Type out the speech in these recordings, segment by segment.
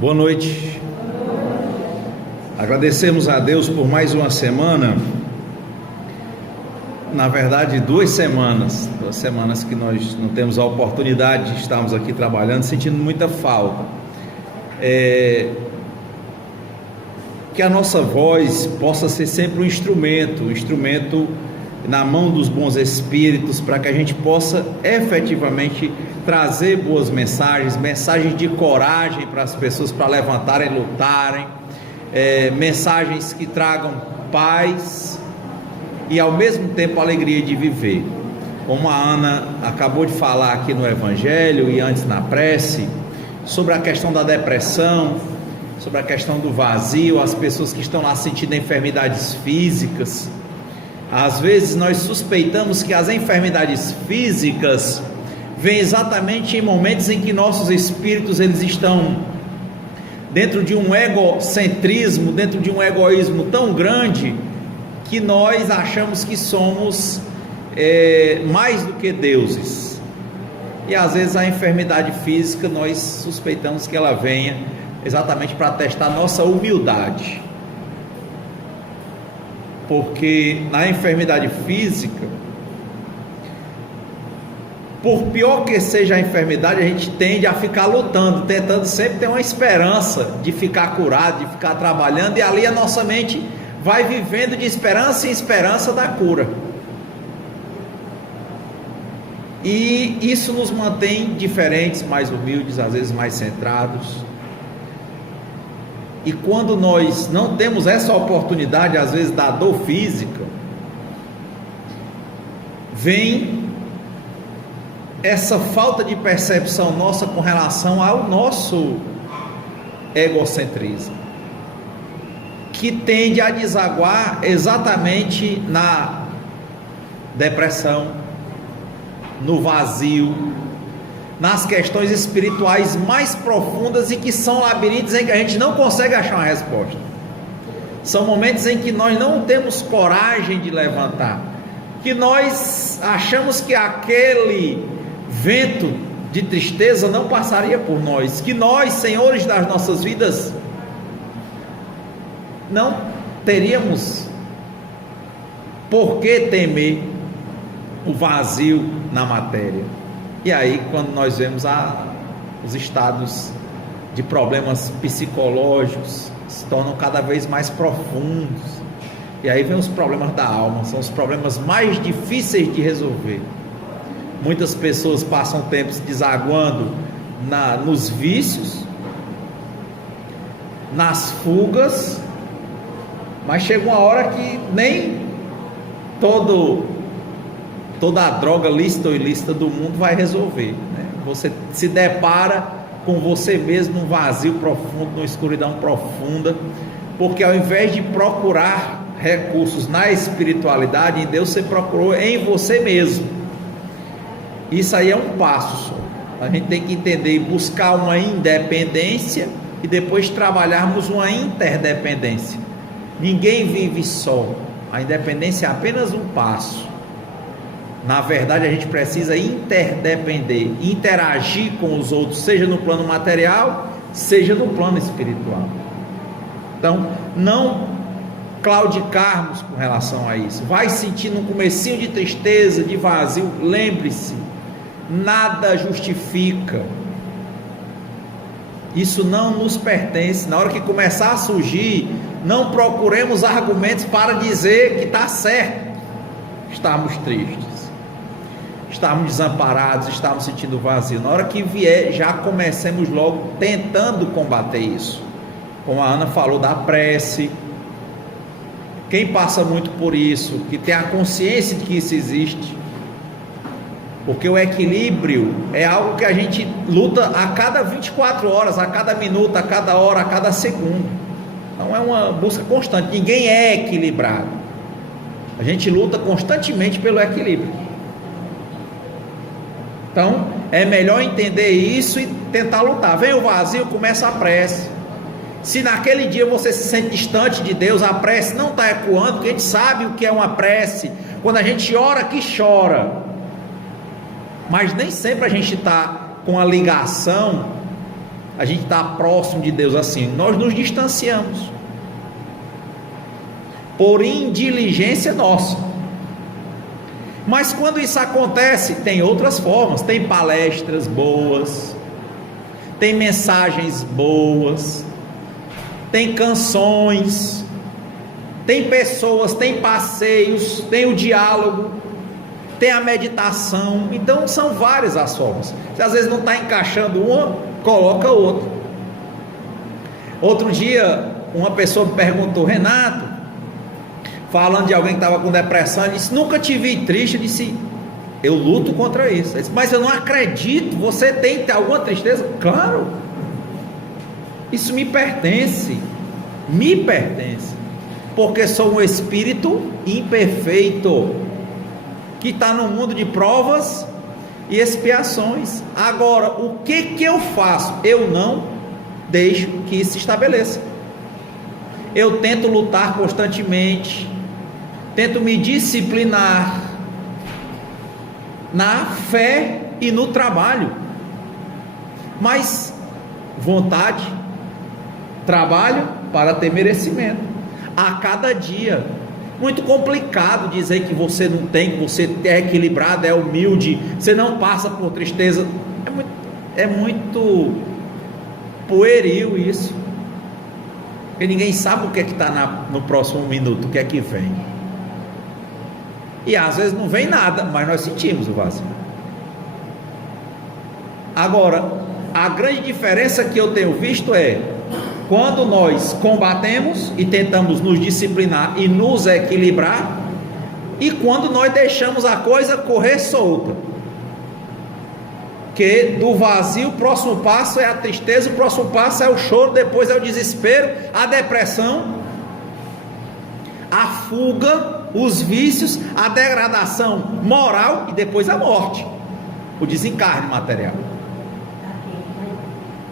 Boa noite. Agradecemos a Deus por mais uma semana. Na verdade, 2 semanas que nós não temos a oportunidade de estarmos aqui trabalhando, sentindo muita falta. Que a nossa voz possa ser sempre um instrumento na mão dos bons espíritos, para que a gente possa efetivamente trazer boas mensagens de coragem para as pessoas, para levantarem, lutarem, mensagens que tragam paz e ao mesmo tempo alegria de viver. Como a Ana acabou de falar aqui no Evangelho e antes na prece, sobre a questão da depressão, sobre a questão do vazio, as pessoas que estão lá sentindo enfermidades físicas. Às vezes nós suspeitamos que as enfermidades físicas vêm exatamente em momentos em que nossos espíritos eles estão dentro de um egocentrismo, dentro de um egoísmo tão grande, que nós achamos que somos mais do que deuses. E às vezes a enfermidade física nós suspeitamos que ela venha exatamente para testar nossa humildade. Porque na enfermidade física, por pior que seja a enfermidade, a gente tende a ficar lutando, tentando sempre ter uma esperança de ficar curado, de ficar trabalhando, e ali a nossa mente vai vivendo de esperança em esperança da cura. E isso nos mantém diferentes, mais humildes, às vezes mais centrados. E quando nós não temos essa oportunidade, às vezes da dor física, vem essa falta de percepção nossa com relação ao nosso egocentrismo, que tende a desaguar exatamente na depressão, no vazio, nas questões espirituais mais profundas, e que são labirintos em que a gente não consegue achar uma resposta. São momentos em que nós não temos coragem de levantar, que nós achamos que aquele vento de tristeza não passaria por nós, que nós, senhores das nossas vidas, não teríamos por que temer o vazio na matéria. E aí, quando nós vemos os estados de problemas psicológicos se tornam cada vez mais profundos, e aí vem os problemas da alma, são os problemas mais difíceis de resolver. Muitas pessoas passam tempo se desaguando nos vícios, nas fugas, mas chega uma hora que nem toda a droga lícita ou ilícita do mundo vai resolver, né? Você se depara com você mesmo num vazio profundo, numa escuridão profunda, porque ao invés de procurar recursos na espiritualidade, em Deus, você procurou em você mesmo. Isso aí é um passo só. A gente tem que entender e buscar uma independência, e depois trabalharmos uma interdependência. Ninguém vive só. A independência é apenas um passo. Na verdade, a gente precisa interdepender, interagir com os outros, seja no plano material, seja no plano espiritual. Então, não claudicarmos com relação a isso. Vai sentindo um comecinho de tristeza, de vazio, lembre-se, nada justifica. Isso não nos pertence. Na hora que começar a surgir, não procuremos argumentos para dizer que está certo estarmos tristes, estarmos desamparados, estarmos sentindo vazio. Na hora que vier, já comecemos logo tentando combater isso. Como a Ana falou da prece, quem passa muito por isso, que tem a consciência de que isso existe, porque o equilíbrio é algo que a gente luta a cada 24 horas, a cada minuto, a cada hora, a cada segundo. Então é uma busca constante. Ninguém é equilibrado. A gente luta constantemente pelo equilíbrio. Então é melhor entender isso e tentar lutar. Vem o vazio, começa a prece. Se naquele dia você se sente distante de Deus, a prece não está ecoando, porque a gente sabe o que é uma prece. Quando a gente ora, que chora. Mas nem sempre a gente está com a ligação a gente está próximo de Deus assim? Nós nos distanciamos por indiligência nossa. Mas quando isso acontece, tem outras formas, tem palestras boas, tem mensagens boas, tem canções, tem pessoas, tem passeios, tem o diálogo, tem a meditação. Então são várias as formas. Se às vezes não está encaixando uma, coloca outra. Outro dia uma pessoa me perguntou: Renato, falando de alguém que estava com depressão, ele disse: nunca te vi triste. Eu disse: eu luto contra isso. Ele disse: mas eu não acredito, você tem alguma tristeza? Claro, isso me pertence, porque sou um espírito imperfeito, que está no mundo de provas e expiações. Agora, o que eu faço? Eu não deixo que isso se estabeleça. Eu tento lutar constantemente, tento me disciplinar na fé e no trabalho, mas vontade, trabalho para ter merecimento a cada dia. Muito complicado dizer que você não tem, que você é equilibrado, é humilde, você não passa por tristeza. É muito pueril isso, porque ninguém sabe o que é que está no próximo minuto, o que é que vem. E às vezes não vem nada, mas nós sentimos o vazio. Agora, a grande diferença que eu tenho visto é quando nós combatemos e tentamos nos disciplinar e nos equilibrar, e quando nós deixamos a coisa correr solta. Que do vazio o próximo passo é a tristeza, o próximo passo é o choro, depois é o desespero, a depressão, a fuga, os vícios, a degradação moral e depois a morte, o desencarne material.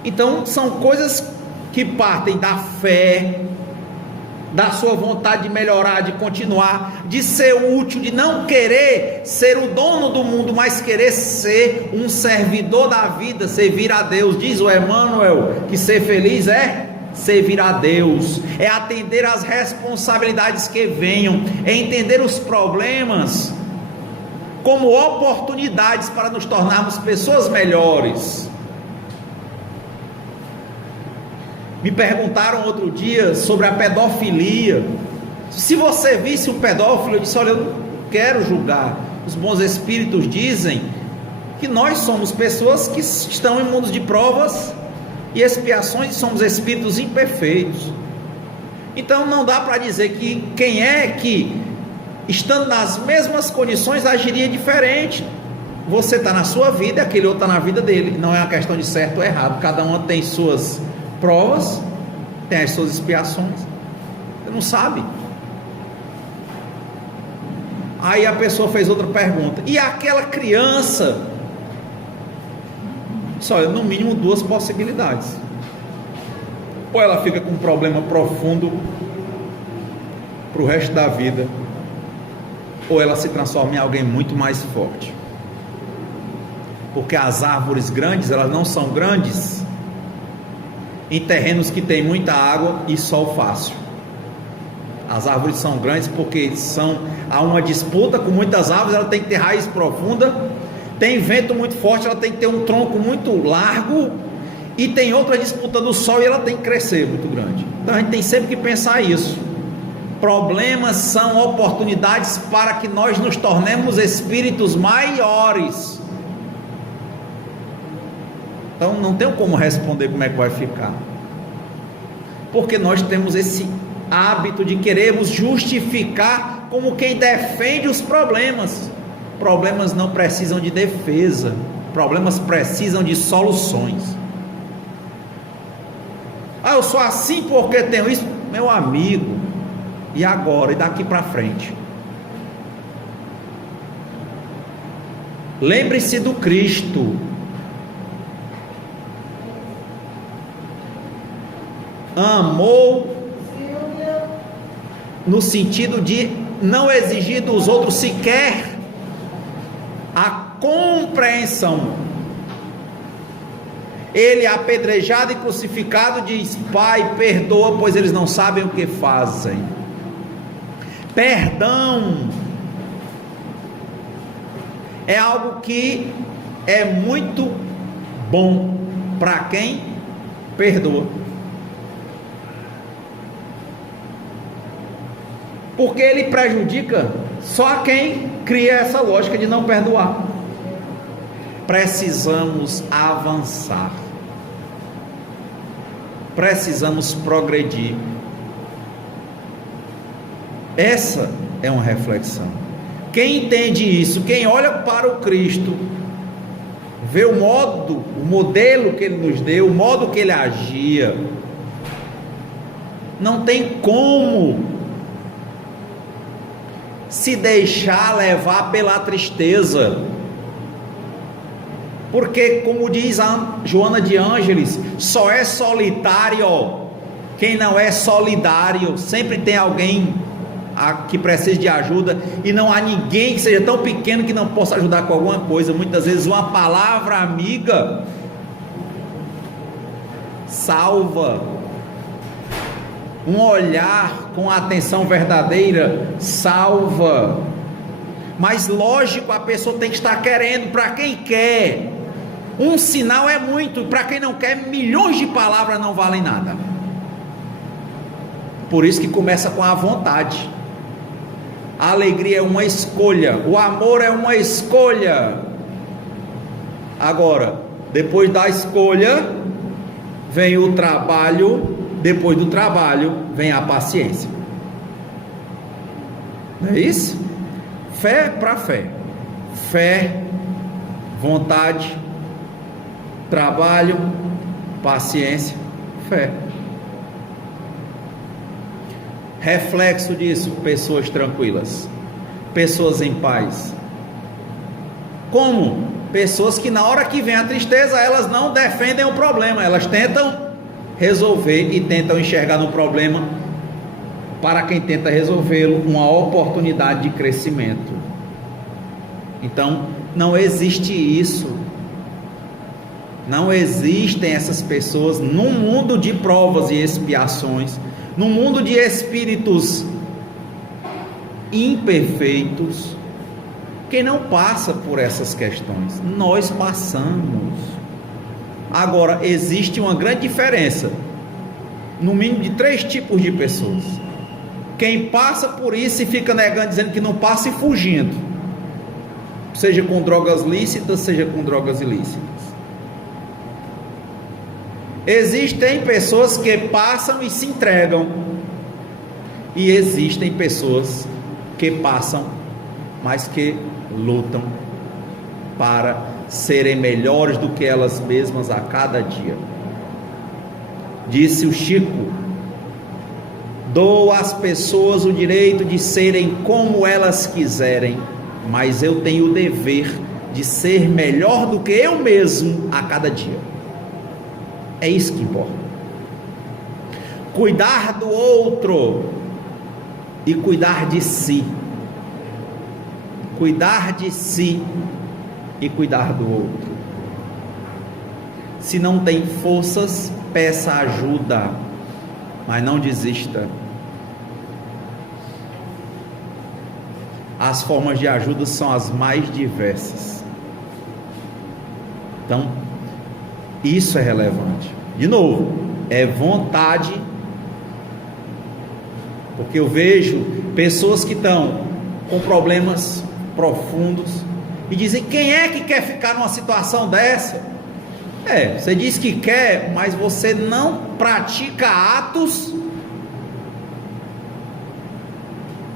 Então são coisas que partem da fé, da sua vontade de melhorar, de continuar, de ser útil, de não querer ser o dono do mundo, mas querer ser um servidor da vida, servir a Deus. Diz o Emmanuel que ser feliz é servir a Deus, é atender às responsabilidades que venham, é entender os problemas como oportunidades para nos tornarmos pessoas melhores. Me perguntaram outro dia sobre a pedofilia. Se você visse um pedófilo, eu disse: olha, eu não quero julgar. Os bons espíritos dizem que nós somos pessoas que estão em mundos de provas e expiações, e somos espíritos imperfeitos. Então não dá para dizer que quem é que, estando nas mesmas condições, agiria diferente. Você está na sua vida, aquele outro está na vida dele. Não é uma questão de certo ou errado, cada um tem suas provas, tem as suas expiações. Você não sabe. Aí a pessoa fez outra pergunta: e aquela criança? Só, no mínimo duas possibilidades: ou ela fica com um problema profundo para o resto da vida, ou ela se transforma em alguém muito mais forte. Porque as árvores grandes, elas não são grandes em terrenos que tem muita água e sol fácil. As árvores são grandes porque há uma disputa com muitas árvores, ela tem que ter raiz profunda, tem vento muito forte, ela tem que ter um tronco muito largo, e tem outra disputa do sol e ela tem que crescer muito grande. Então a gente tem sempre que pensar isso. Problemas são oportunidades para que nós nos tornemos espíritos maiores. Então não tem como responder como é que vai ficar, porque nós temos esse hábito de querermos justificar como quem defende os problemas. Problemas não precisam de defesa, problemas precisam de soluções. Ah, eu sou assim porque tenho isso. Meu amigo, e agora? E daqui para frente? Lembre-se do Cristo. Amou no sentido de não exigir dos outros sequer a compreensão. Ele, apedrejado e crucificado, diz: Pai, perdoa, pois eles não sabem o que fazem. Perdão é algo que é muito bom para quem perdoa, porque ele prejudica só a quem cria essa lógica de não perdoar. Precisamos avançar, precisamos progredir. Essa é uma reflexão. Quem entende isso, quem olha para o Cristo, vê o modo, o modelo que ele nos deu, o modo que ele agia, não tem como se deixar levar pela tristeza, porque, como diz a Joana de Ângeles, só é solitário quem não é solidário. Sempre tem alguém que precisa de ajuda, e não há ninguém que seja tão pequeno que não possa ajudar com alguma coisa. Muitas vezes uma palavra amiga salva, um olhar com atenção verdadeira salva. Mas lógico, a pessoa tem que estar querendo. Para quem quer, um sinal é muito. Para quem não quer, milhões de palavras não valem nada. Por isso que começa com a vontade. A alegria é uma escolha, o amor é uma escolha. Agora, depois da escolha vem o trabalho, depois do trabalho vem a paciência. Não é isso? Fé para fé. Fé, vontade, trabalho, paciência, fé. Reflexo disso: pessoas tranquilas, pessoas em paz. Como? Pessoas que na hora que vem a tristeza, elas não defendem o problema, elas tentam resolver e tentam enxergar no problema, para quem tenta resolvê-lo, uma oportunidade de crescimento. Então, não existe isso. Não existem essas pessoas num mundo de provas e expiações, num mundo de espíritos imperfeitos, que não passa por essas questões. Nós passamos. Agora, existe uma grande diferença, no mínimo de 3 tipos de pessoas: quem passa por isso e fica negando, dizendo que não passa, e fugindo, seja com drogas lícitas, seja com drogas ilícitas. Existem pessoas que passam e se entregam, e existem pessoas que passam, mas que lutam para serem melhores do que elas mesmas a cada dia. Disse o Chico: dou às pessoas o direito de serem como elas quiserem, mas eu tenho o dever de ser melhor do que eu mesmo a cada dia. É isso que importa. Cuidar do outro e cuidar de si. Cuidar de si e cuidar do outro. Se não tem forças, peça ajuda, mas não desista. As formas de ajuda são as mais diversas. Então, isso é relevante. De novo, é vontade, porque eu vejo pessoas que estão com problemas profundos e dizem: quem é que quer ficar numa situação dessa? Você diz que quer, mas você não pratica atos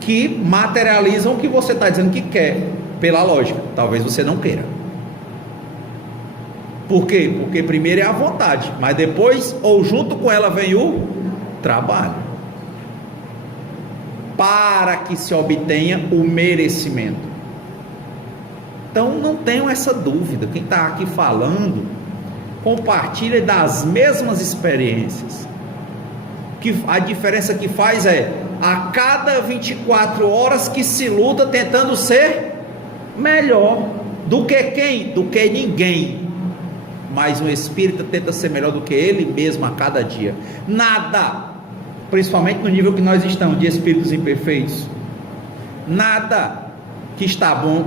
que materializam o que você está dizendo que quer. Pela lógica, talvez você não queira. Por quê? Porque primeiro é a vontade, mas depois, ou junto com ela, vem o trabalho, para que se obtenha o merecimento. Então não tenham essa dúvida. Quem está aqui falando compartilha das mesmas experiências. Que a diferença que faz é a cada 24 horas que se luta tentando ser melhor do que quem? Do que ninguém. mas um espírita tenta ser melhor do que ele mesmo a cada dia. Nada, principalmente no nível que nós estamos, de espíritos imperfeitos, nada que está bom,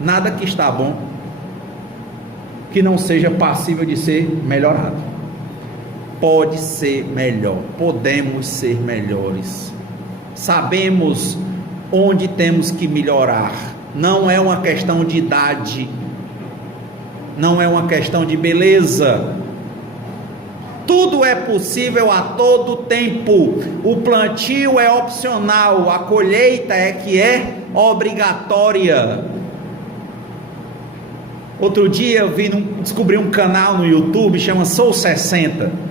nada que está bom, que não seja passível de ser melhorado. Pode ser melhor, podemos ser melhores, sabemos onde temos que melhorar. Não é uma questão de idade, não é uma questão de beleza. Tudo é possível a todo tempo. O plantio é opcional, a colheita é que é obrigatória. Outro dia eu descobri um canal no YouTube, chama Sou 60.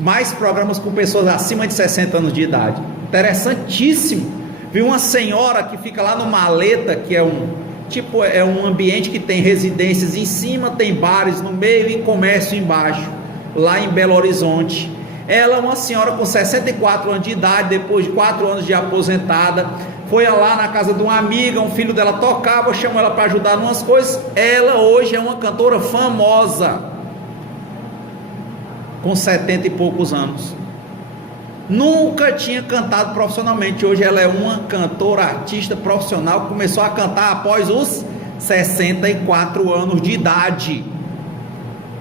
Mais programas com pessoas acima de 60 anos de idade. Interessantíssimo. Vi uma senhora que fica lá no Maleta, que é um ambiente que tem residências em cima, tem bares no meio e comércio embaixo, lá em Belo Horizonte. Ela é uma senhora com 64 anos de idade, depois de 4 anos de aposentada, foi lá na casa de uma amiga, um filho dela tocava, chamou ela para ajudar em umas coisas. Ela hoje é uma cantora famosa, com 70 e poucos anos. Nunca tinha cantado profissionalmente. Hoje ela é uma cantora, artista profissional, que começou a cantar após os 64 anos de idade,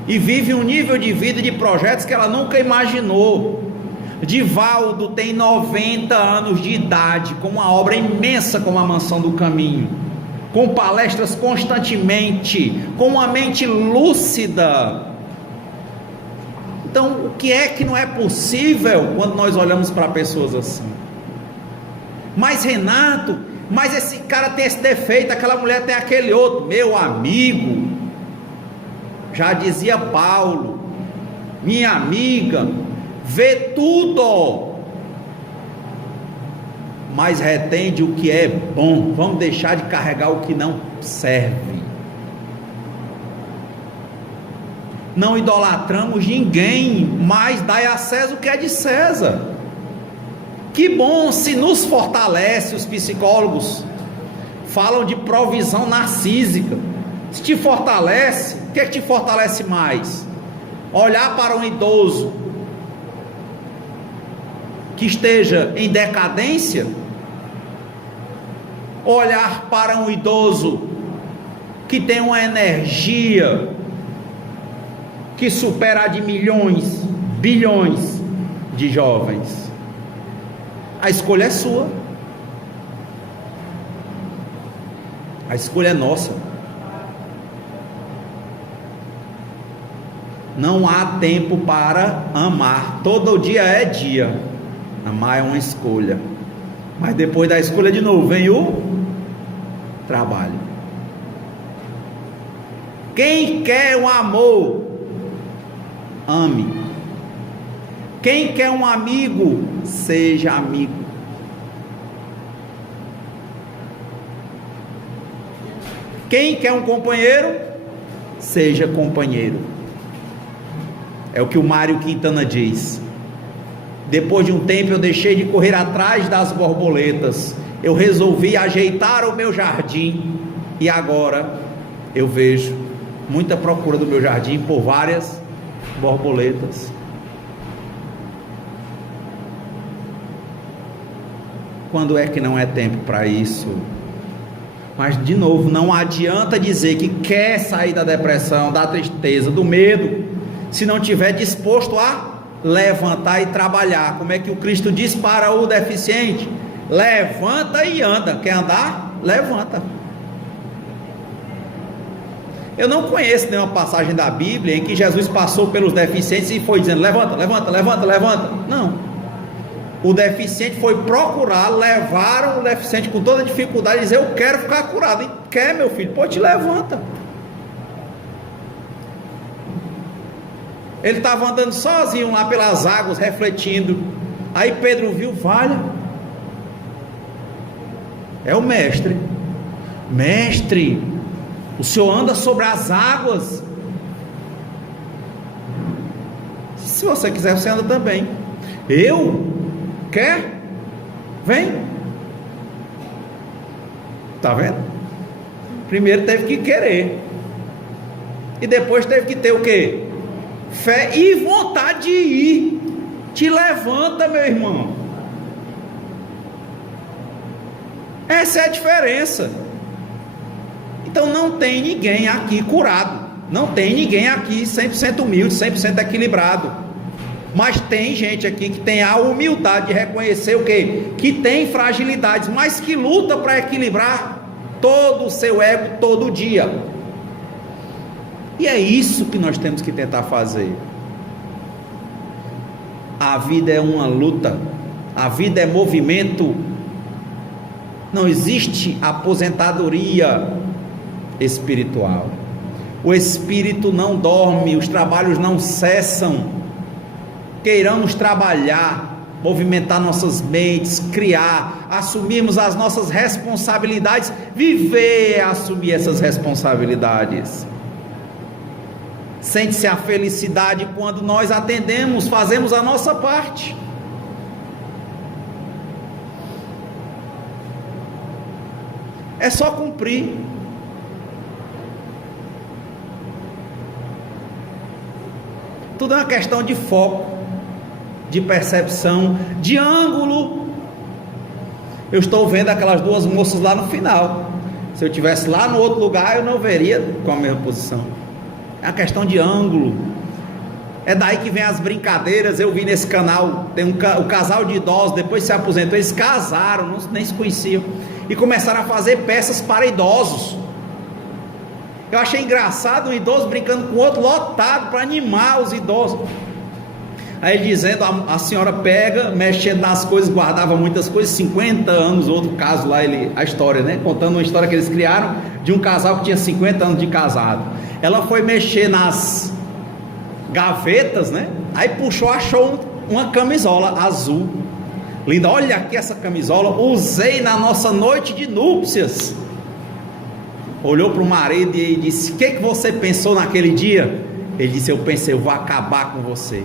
e vive um nível de vida e de projetos que ela nunca imaginou. Divaldo tem 90 anos de idade, com uma obra imensa como a Mansão do Caminho, com palestras constantemente, com uma mente lúcida. Então, o que é que não é possível quando nós olhamos para pessoas assim? Mas Renato, mas esse cara tem esse defeito, aquela mulher tem aquele outro. Meu amigo, já dizia Paulo, minha amiga, vê tudo, mas retende o que é bom. Vamos deixar de carregar o que não serve. Não idolatramos ninguém, mas dai a César o que é de César. Que bom se nos fortalece. Os psicólogos falam de provisão narcísica. Se te fortalece, o que é que te fortalece mais? Olhar para um idoso que esteja em decadência? Olhar para um idoso que tem uma energia que supera a de milhões, bilhões de jovens? A escolha é sua, a escolha é nossa. Não há tempo para amar, todo dia é dia. Amar é uma escolha, mas depois da escolha de novo vem o trabalho. Quem quer um amor, ame. Quem quer um amigo, seja amigo. Quem quer um companheiro, seja companheiro. É o que o Mário Quintana diz. Depois de um tempo eu deixei de correr atrás das borboletas, eu resolvi ajeitar o meu jardim, e agora eu vejo muita procura do meu jardim por várias borboletas. Quando é que não é tempo para isso? Mas de novo, não adianta dizer que quer sair da depressão, da tristeza, do medo, se não estiver disposto a levantar e trabalhar. Como é que o Cristo diz para o deficiente? Levanta e anda. Quer andar? Levanta. Eu não conheço nenhuma passagem da Bíblia em que Jesus passou pelos deficientes e foi dizendo: levanta, levanta, levanta, levanta. Não. O deficiente foi procurar, levaram o deficiente com toda dificuldade e dizer: eu quero ficar curado. E quer, meu filho? Pô, te levanta. Ele estava andando sozinho lá pelas águas, refletindo. Aí Pedro viu: valha, é o mestre. Mestre, o senhor anda sobre as águas. Se você quiser, você anda também. Eu? Quer? Vem. Está vendo? Primeiro teve que querer. E depois teve que ter o quê? Fé e vontade de ir. Te levanta, meu irmão. Essa é a diferença. Então não tem ninguém aqui curado. Não tem ninguém aqui 100% humilde, 100% equilibrado. Mas tem gente aqui que tem a humildade de reconhecer o quê? Que tem fragilidades, mas que luta para equilibrar todo o seu ego todo dia. E é isso que nós temos que tentar fazer. A vida é uma luta, a vida é movimento. Não existe aposentadoria espiritual. O espírito não dorme, os trabalhos não cessam. Queiramos trabalhar, movimentar nossas mentes, criar, assumirmos as nossas responsabilidades, viver, assumir essas responsabilidades. Sente-se a felicidade quando nós atendemos, fazemos a nossa parte. É só cumprir. Tudo é uma questão de foco, de percepção, de ângulo. Eu estou vendo aquelas duas moças lá no final. Se eu estivesse lá no outro lugar, eu não veria com a mesma posição. É uma questão de ângulo. É daí que vem as brincadeiras. Eu vi nesse canal, tem o casal de idosos, depois se aposentou, eles casaram, nem se conheciam, e começaram a fazer peças para idosos. Eu achei engraçado um idoso brincando com o outro, lotado, para animar os idosos. Aí ele dizendo, a senhora pega, mexendo nas coisas, guardava muitas coisas, 50 anos, outro caso lá, a história, né? Contando uma história que eles criaram, de um casal que tinha 50 anos de casado. Ela foi mexer nas gavetas, né? Aí puxou, achou uma camisola azul. Linda, olha aqui essa camisola, usei na nossa noite de núpcias. Olhou para o marido e disse: o que você pensou naquele dia? Ele disse: eu pensei, eu vou acabar com você.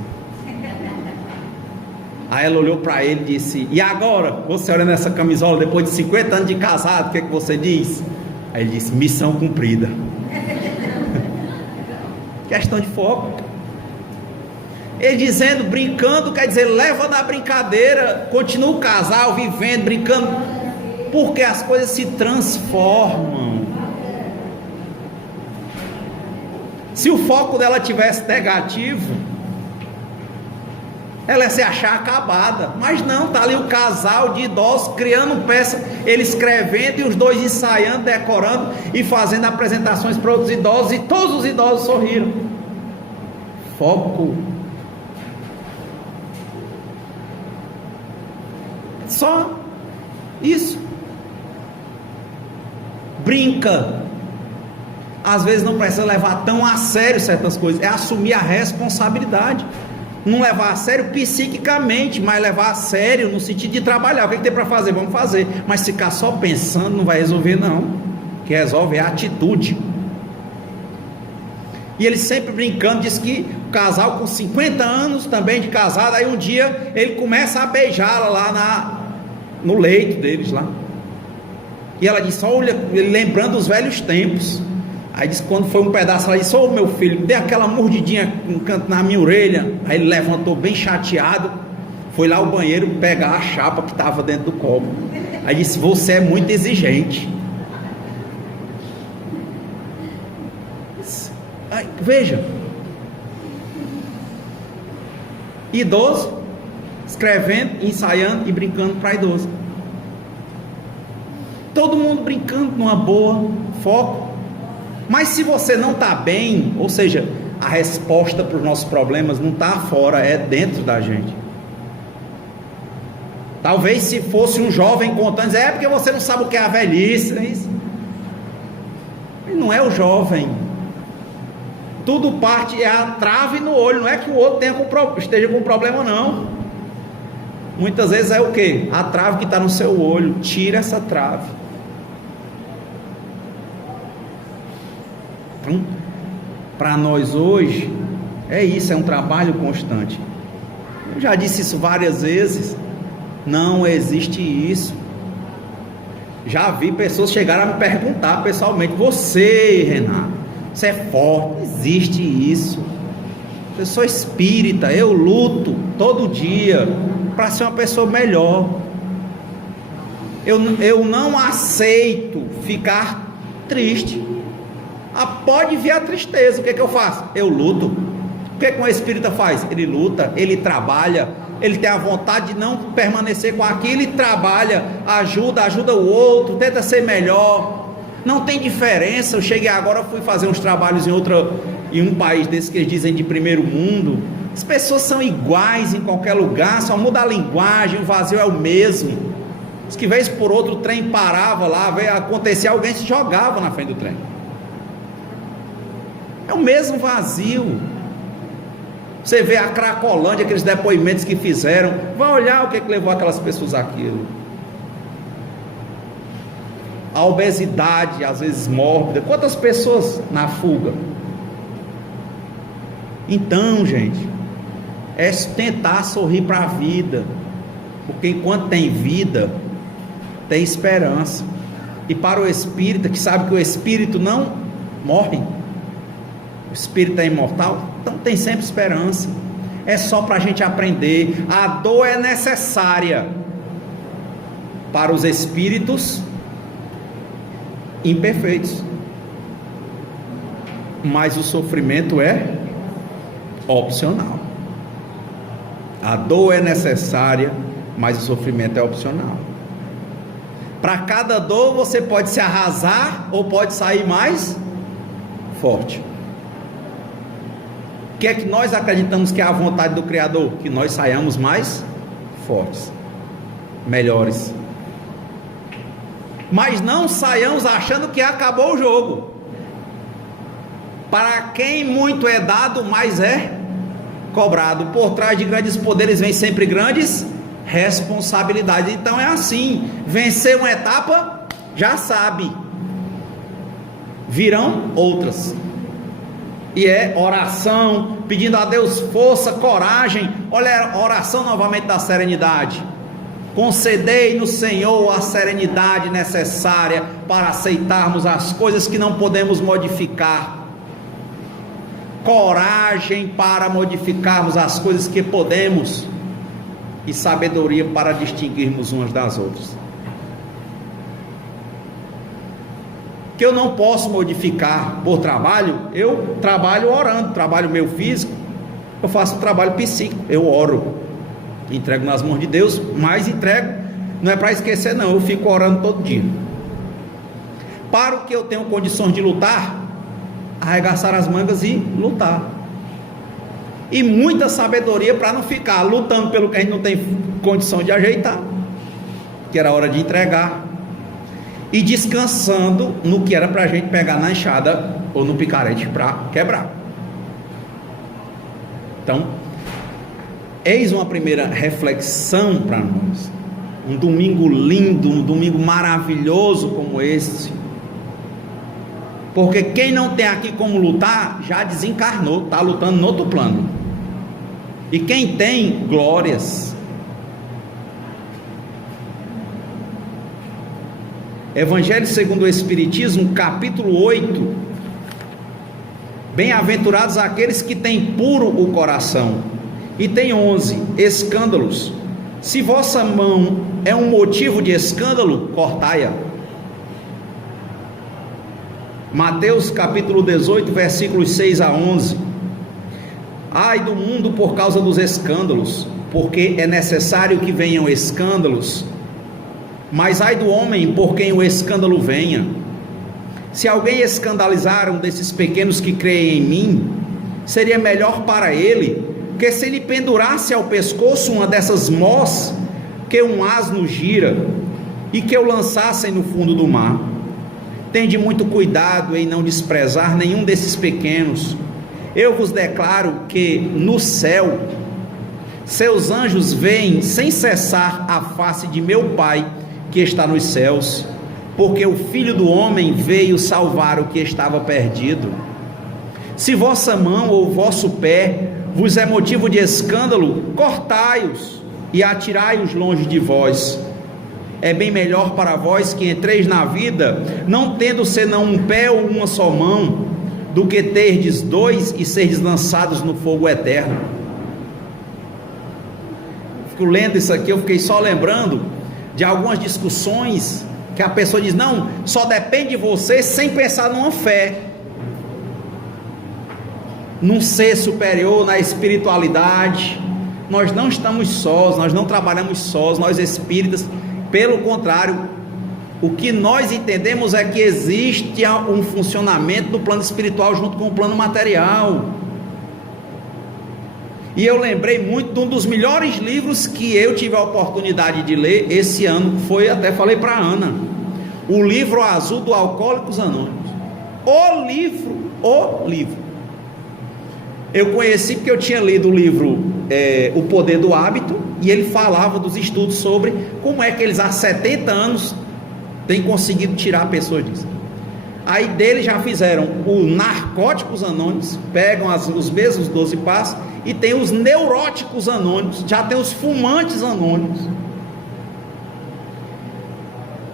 Aí ela olhou para ele e disse: e agora, você olhando essa camisola, depois de 50 anos de casado, o que você diz? Aí ele disse: missão cumprida. Questão de foco. Ele dizendo, brincando, quer dizer, leva na brincadeira, continua o casal vivendo, brincando, porque as coisas se transformam. Se o foco dela tivesse negativo, ela ia se achar acabada, mas não, está ali o casal de idosos criando peça, ele escrevendo e os dois ensaiando, decorando e fazendo apresentações para outros idosos, e todos os idosos sorriram. Foco. Só isso. Brinca. Às vezes não precisa levar tão a sério certas coisas, é assumir a responsabilidade. Não levar a sério psiquicamente, mas levar a sério no sentido de trabalhar. O que tem para fazer? Vamos fazer. Mas ficar só pensando não vai resolver, não. O que resolve é a atitude. E ele sempre brincando, diz que o casal com 50 anos também de casado, aí um dia ele começa a beijá-la lá no leito deles lá. E ela disse: olha, ele lembrando os velhos tempos. Aí disse, quando foi um pedaço, ela disse: ô meu filho, dê aquela mordidinha no canto na minha orelha. Aí ele levantou bem chateado, foi lá ao banheiro pegar a chapa que estava dentro do copo. Aí disse: você é muito exigente. Aí, veja, idoso escrevendo, ensaiando e brincando para idoso. Todo mundo brincando numa boa, foco. Mas se você não está bem, ou seja, a resposta para os nossos problemas não está fora, é dentro da gente. Talvez se fosse um jovem contando, é porque você não sabe o que é a velhice, não é isso? Ele não é o jovem. Tudo parte, é a trave no olho, não é que o outro esteja com problema, não. Muitas vezes é o que? A trave que está no seu olho. Tira essa trave. Então, para nós hoje, é isso, é um trabalho constante. Eu já disse isso várias vezes, não existe isso. Já vi pessoas chegarem a me perguntar pessoalmente: você, Renato, você é forte. Não existe isso. Eu sou espírita, eu luto todo dia para ser uma pessoa melhor. Eu não aceito ficar triste. Pode vir a tristeza, o que é que eu faço? Eu luto. O que é que um espírita faz? Ele luta, ele trabalha, ele tem a vontade de não permanecer com aquilo, ele trabalha, ajuda o outro, tenta ser melhor. Não tem diferença. Eu cheguei agora, fui fazer uns trabalhos em um país desse que eles dizem de primeiro mundo. As pessoas são iguais em qualquer lugar, só muda a linguagem, o vazio é o mesmo. Diz que vez por outro o trem parava lá, veio acontecer, alguém se jogava na frente do trem. É o mesmo vazio. Você vê a Cracolândia, aqueles depoimentos que fizeram, vai olhar o que levou aquelas pessoas àquilo. A obesidade, às vezes mórbida, quantas pessoas na fuga? Então, gente, é tentar sorrir para a vida, porque enquanto tem vida, tem esperança. E para o espírita, que sabe que o espírito não morre, o espírito é imortal, então tem sempre esperança. É só para a gente aprender. A dor é necessária para os espíritos imperfeitos, mas o sofrimento é opcional. A dor é necessária, mas o sofrimento é opcional. Para cada dor você pode se arrasar ou pode sair mais forte. O que é que nós acreditamos que é a vontade do Criador? Que nós saiamos mais fortes, melhores. Mas não saiamos achando que acabou o jogo. Para quem muito é dado, mais é cobrado. Por trás de grandes poderes vem sempre grandes responsabilidades. Então é assim, vencer uma etapa, já sabe, virão outras. E é oração, pedindo a Deus força, coragem. Olha a oração novamente da serenidade. Concedei no Senhor a serenidade necessária para aceitarmos as coisas que não podemos modificar. Coragem para modificarmos as coisas que podemos. E sabedoria para distinguirmos umas das outras. Que eu não posso modificar por trabalho. Eu trabalho orando, trabalho meu físico. Eu faço um trabalho psíquico, eu oro, entrego nas mãos de Deus, mas entrego, não é para esquecer não, eu fico orando todo dia. Para o que eu tenho condições de lutar, arregaçar as mangas e lutar. E muita sabedoria para não ficar lutando pelo que a gente não tem condição de ajeitar, que era hora de entregar, e descansando no que era para a gente pegar na enxada ou no picarete para quebrar. Então, eis uma primeira reflexão para nós. Um domingo lindo, um domingo maravilhoso como esse. Porque quem não tem aqui como lutar, já desencarnou, está lutando no outro plano. E quem tem, glórias. Evangelho segundo o Espiritismo, capítulo 8. Bem-aventurados aqueles que têm puro o coração. E tem 11, escândalos. Se vossa mão é um motivo de escândalo, cortai-a. Mateus capítulo 18, versículos 6 a 11. Ai do mundo por causa dos escândalos, porque é necessário que venham escândalos, mas ai do homem por quem o escândalo venha. Se alguém escandalizar um desses pequenos que creem em mim, seria melhor para ele que se lhe pendurasse ao pescoço uma dessas mós que um asno gira, e que o lançassem no fundo do mar. Tende muito cuidado em não desprezar nenhum desses pequenos. Eu vos declaro que no céu seus anjos veem sem cessar a face de meu Pai que está nos céus, porque o Filho do Homem veio salvar o que estava perdido. Se vossa mão ou vosso pé vos é motivo de escândalo, cortai-os e atirai-os longe de vós. É bem melhor para vós que entreis na vida, não tendo senão um pé ou uma só mão, do que terdes dois e serdes lançados no fogo eterno. Fico lendo isso aqui, eu fiquei só lembrando de algumas discussões que a pessoa diz, não, só depende de você, sem pensar numa fé, num ser superior, na espiritualidade. Nós não estamos sós, nós não trabalhamos sós, nós espíritas. Pelo contrário, o que nós entendemos é que existe um funcionamento do plano espiritual junto com o plano material. E eu lembrei muito de um dos melhores livros que eu tive a oportunidade de ler esse ano, até falei para a Ana, o livro azul do Alcoólicos Anônimos. O livro. Eu conheci porque eu tinha lido o livro O Poder do Hábito, e ele falava dos estudos sobre como é que eles há 70 anos têm conseguido tirar pessoas disso. Aí dele já fizeram o Narcóticos Anônimos, pegam os mesmos 12 passos, e tem os Neuróticos Anônimos, já tem os Fumantes Anônimos.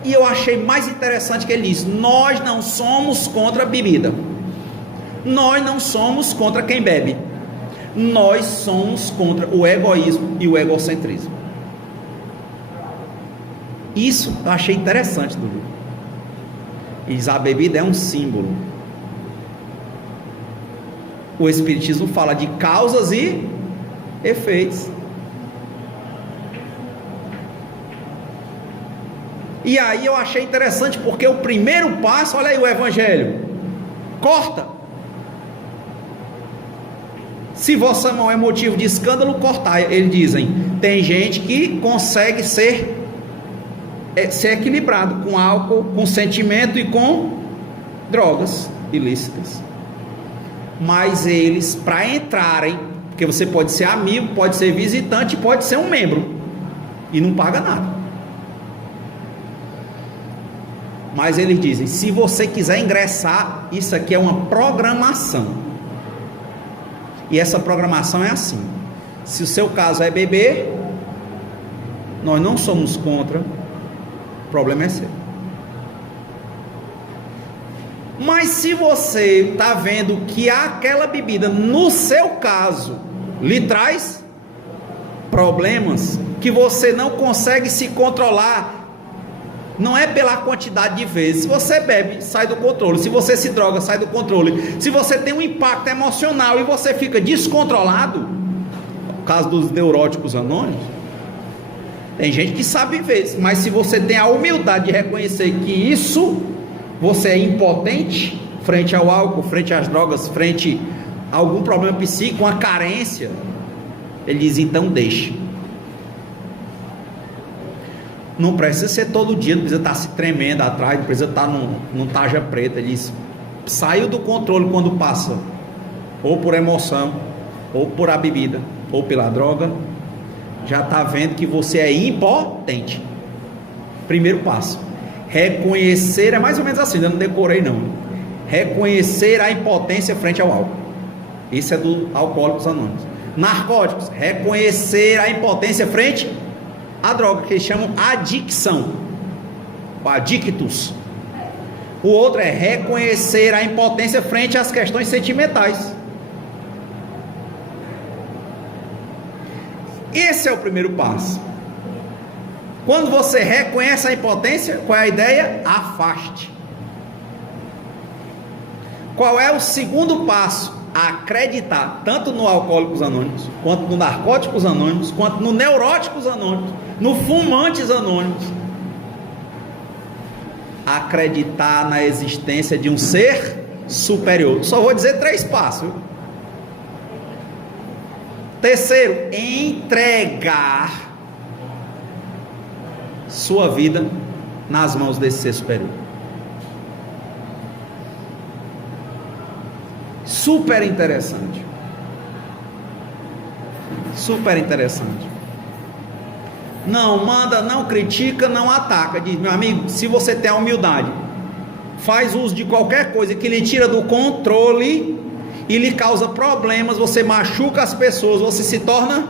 E eu achei mais interessante que ele diz, nós não somos contra a bebida, nós não somos contra quem bebe, nós somos contra o egoísmo e o egocentrismo. Isso eu achei interessante do livro. Diz, a bebida é um símbolo. O Espiritismo fala de causas e efeitos. E aí eu achei interessante, porque o primeiro passo, olha aí o Evangelho, corta. Se vossa mão é motivo de escândalo, cortai. Eles dizem, tem gente que consegue ser equilibrado com álcool, com sentimento e com drogas ilícitas. Mas eles, para entrarem, porque você pode ser amigo, pode ser visitante, pode ser um membro, e não paga nada. Mas eles dizem, se você quiser ingressar, isso aqui é uma programação. E essa programação é assim, se o seu caso é beber, nós não somos contra, o problema é seu. Mas se você está vendo que aquela bebida, no seu caso, lhe traz problemas, que você não consegue se controlar, não é pela quantidade de vezes. Se você bebe, sai do controle. Se você se droga, sai do controle. Se você tem um impacto emocional e você fica descontrolado, no caso dos neuróticos anônimos, tem gente que sabe viver, mas se você tem a humildade de reconhecer que isso, você é impotente frente ao álcool, frente às drogas, frente a algum problema psíquico, uma carência, ele diz, então deixe. Não precisa ser todo dia, não precisa estar se tremendo atrás, não precisa estar num tarja preta. Ele diz, saiu do controle quando passa, ou por emoção, ou por a bebida, ou pela droga, já está vendo que você é impotente. Primeiro passo, reconhecer, é mais ou menos assim, eu não decorei não, reconhecer a impotência frente ao álcool. Isso é do Alcoólicos Anônimos. Narcóticos, reconhecer a impotência frente a droga, que eles chamam adicção, o adictus. O outro é reconhecer a impotência frente às questões sentimentais. Esse é o primeiro passo. Quando você reconhece a impotência, qual é a ideia? Afaste. Qual é o segundo passo? Acreditar, tanto no Alcoólicos Anônimos, quanto no Narcóticos Anônimos, quanto no Neuróticos Anônimos, no Fumantes Anônimos. Acreditar na existência de um ser superior. Só vou dizer 3 passos. Terceiro, entregar sua vida nas mãos desse ser superior. Super interessante. Super interessante. Não manda, não critica, não ataca. Diz, meu amigo, se você tem a humildade, faz uso de qualquer coisa que lhe tira do controle e lhe causa problemas, você machuca as pessoas, você se torna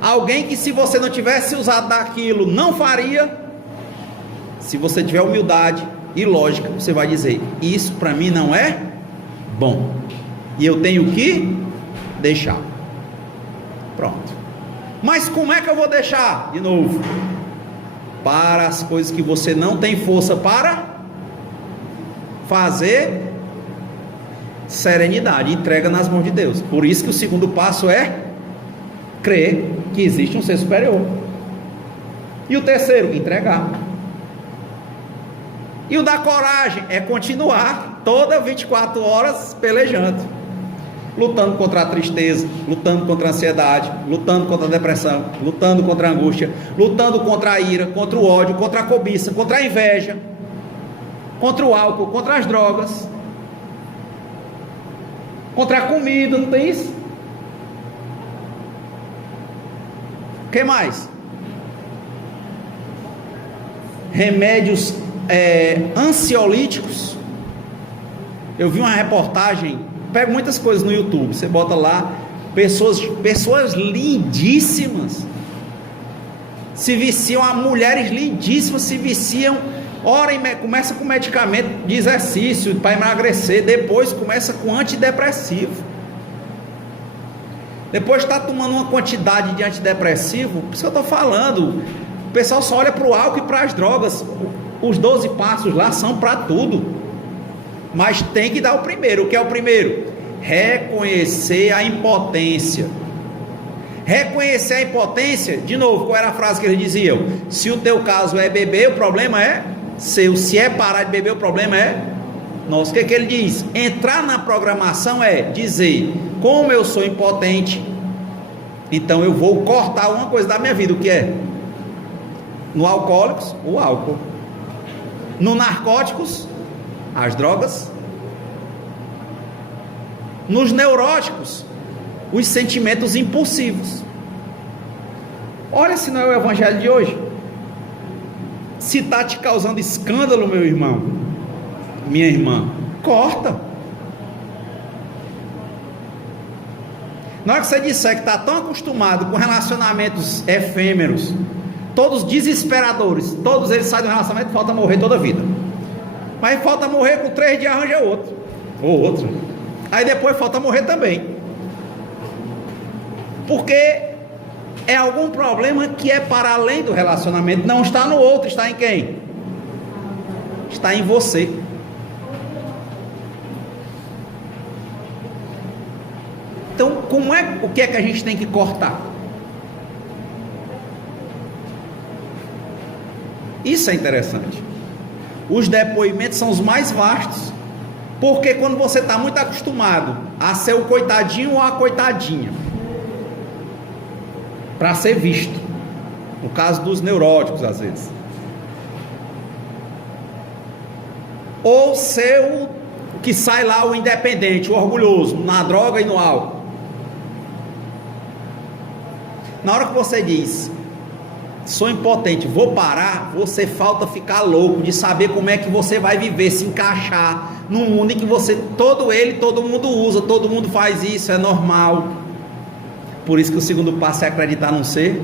alguém que, se você não tivesse usado daquilo, não faria. Se você tiver humildade e lógica, você vai dizer, isso para mim não é bom, e eu tenho que deixar. Pronto. Mas como é que eu vou deixar? De novo, para as coisas que você não tem força para fazer, serenidade, entrega nas mãos de Deus. Por isso que o segundo passo é crer que existe um ser superior. E o terceiro, entregar. E o da coragem é continuar toda 24 horas pelejando, lutando contra a tristeza, lutando contra a ansiedade, lutando contra a depressão, lutando contra a angústia, lutando contra a ira, contra o ódio, contra a cobiça, contra a inveja, contra o álcool, contra as drogas, contra a comida, não tem isso? O que mais? Remédios ansiolíticos. Eu vi uma reportagem, pego muitas coisas no YouTube, você bota lá, pessoas lindíssimas se viciam, mulheres lindíssimas se viciam, começa com medicamento de exercício para emagrecer, depois começa com antidepressivo, depois está tomando uma quantidade de antidepressivo. Por isso que eu estou falando, o pessoal só olha para o álcool e para as drogas. Os 12 passos lá são para tudo, mas tem que dar o primeiro. O que é o primeiro? Reconhecer a impotência. Reconhecer a impotência, de novo, qual era a frase que eles diziam? Se o teu caso é beber, o problema é seu. Se é parar de beber, o problema é nosso. O que é que ele diz? Entrar na programação é dizer, como eu sou impotente, então eu vou cortar uma coisa da minha vida. O que é? No alcoólicos, o álcool. No narcóticos, as drogas. Nos neuróticos, os sentimentos impulsivos. Olha se não é o evangelho de hoje. Se está te causando escândalo, meu irmão, minha irmã, corta. Na hora que você disser que está tão acostumado com relacionamentos efêmeros, todos desesperadores, todos eles saem do relacionamento e falta morrer toda a vida. Mas falta morrer, com 3 dias arranja outro, ou outra. Aí depois falta morrer também, porque é algum problema que é para além do relacionamento, não está no outro, está em quem? Está em você. Então, o que é que a gente tem que cortar? Isso é interessante. Os depoimentos são os mais vastos, porque quando você está muito acostumado a ser o coitadinho ou a coitadinha, para ser visto, no caso dos neuróticos às vezes, ou ser o que sai lá, o independente, o orgulhoso, na droga e no álcool. Na hora que você diz, sou impotente, vou parar, você falta ficar louco de saber como é que você vai viver, se encaixar num mundo em que todo mundo usa, todo mundo faz isso, é normal. Por isso que o segundo passo é acreditar num ser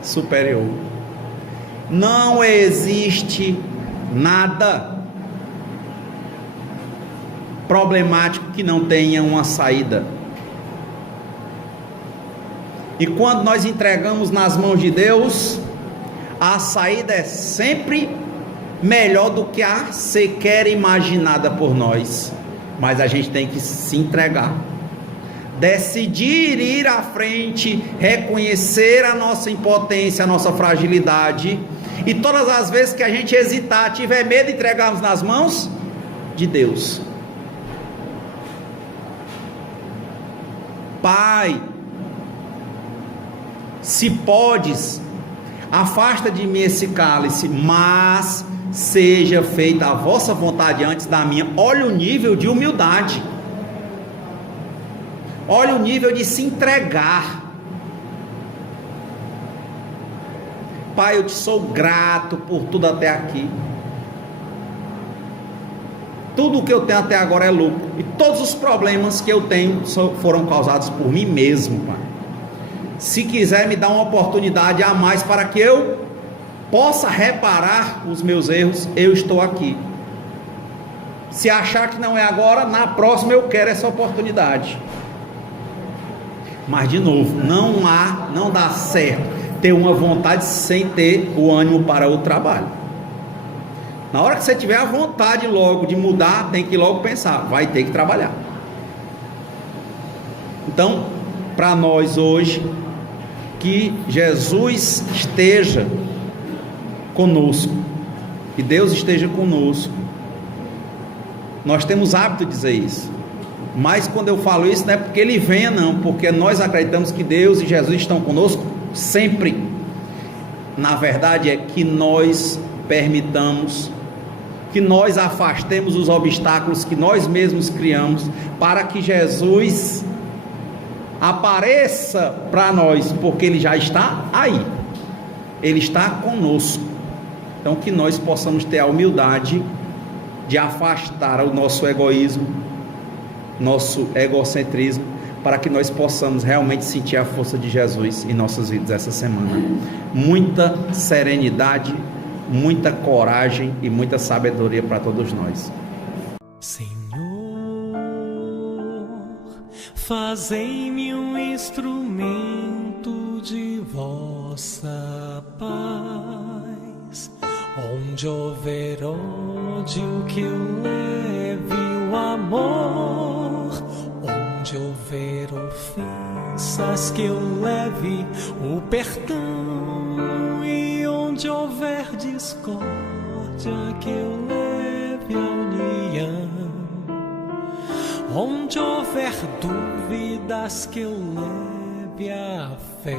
superior. Não existe nada problemático que não tenha uma saída. E quando nós entregamos nas mãos de Deus, a saída é sempre melhor do que a sequer imaginada por nós. Mas a gente tem que se entregar, decidir ir à frente, reconhecer a nossa impotência, a nossa fragilidade, e todas as vezes que a gente hesitar, tiver medo de entregarmos nas mãos de Deus. Pai, se podes, afasta de mim esse cálice, mas seja feita a vossa vontade antes da minha. Olha o nível de humildade, olha o nível de se entregar. Pai, eu te sou grato por tudo até aqui. Tudo o que eu tenho até agora é lucro, e todos os problemas que eu tenho foram causados por mim mesmo, Pai. Se quiser me dar uma oportunidade a mais para que eu possa reparar os meus erros, eu estou aqui. Se achar que não é agora, na próxima eu quero essa oportunidade. Mas de novo, não dá certo ter uma vontade sem ter o ânimo para o trabalho. Na hora que você tiver a vontade logo de mudar, tem que logo pensar, vai ter que trabalhar. Então, para nós hoje, que Jesus esteja conosco, que Deus esteja conosco. Nós temos hábito de dizer isso, mas quando eu falo isso não é porque Ele venha, não, porque nós acreditamos que Deus e Jesus estão conosco sempre. Na verdade é que nós permitamos, que nós afastemos os obstáculos que nós mesmos criamos, para que Jesus apareça para nós, porque Ele já está aí, Ele está conosco. Então que nós possamos ter a humildade de afastar o nosso egoísmo, nosso egocentrismo, para que nós possamos realmente sentir a força de Jesus em nossas vidas essa semana. Muita serenidade, muita coragem e muita sabedoria para todos nós. Senhor, fazei-me um instrumento de vossa paz. Onde houver ódio, que eu leve o amor. Onde houver ofensas, que eu leve o perdão. E onde houver discórdia, que eu leve a união. Onde houver dúvidas, que eu leve a fé.